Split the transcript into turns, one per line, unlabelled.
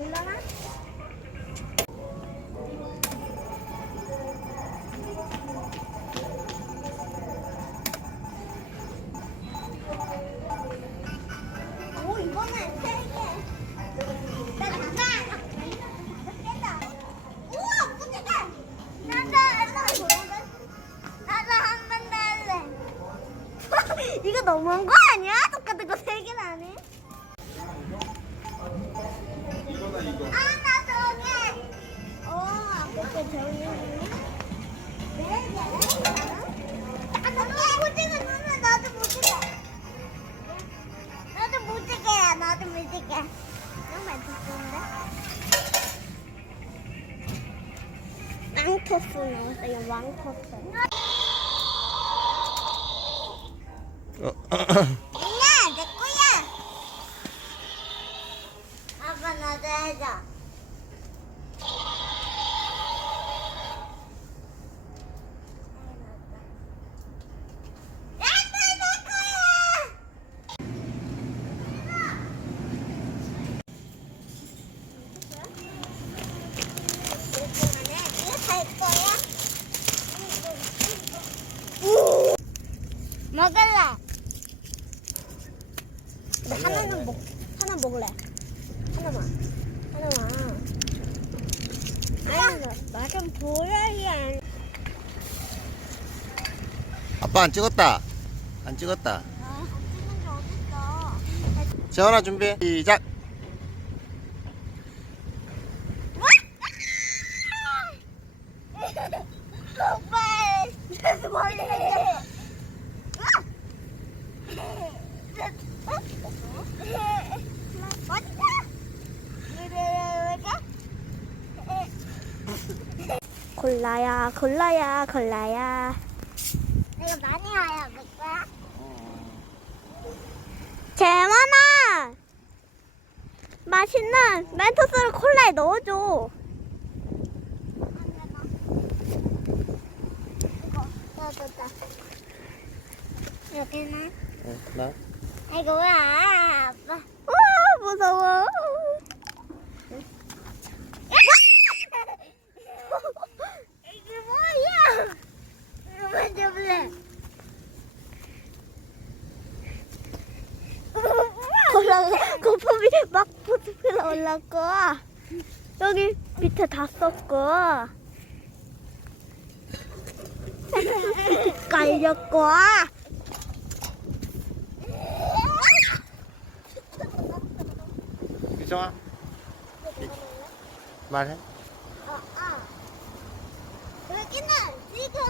뭐야? 몰라나? 오 이번엔 세 개. 나 잠깐. 깼다. 우와 뿌듯해. 나도 나도 나도 한번 더 할래. 이거 너무한 거 아니야? 왕토스 나왔어요, 왕토스.
어,
내 거야. 아빠 나도 해줘. 나도 내 거야. 이거 살 거야? 먹을래. 근데 하나는 먹 하나 먹을래. 하나만. 하나만. 아니 맛은 보여야 안.
아빠 안 찍었다. 안 찍었다.
아, 찍는 게 어딨어?
재원아 준비. 시작.
오빠, 머리 생겼어. 어디가? 골라야, 골라야, 골라야. 내가 많이 와야 될 거야. 재원아! 맛있는 멘토스를 콜라에 넣어줘. 이거 넣어줬다. 여기는?
어, 나.
이거 뭐야, 아빠? 와, 무서워. 이게 뭐야? 이거 만져볼래? 올라가 거품이 막 부스피러 올랐고 여기 밑에 다 썼고 깔렸고
유정아. 말해.
어, 어. 여기는 지금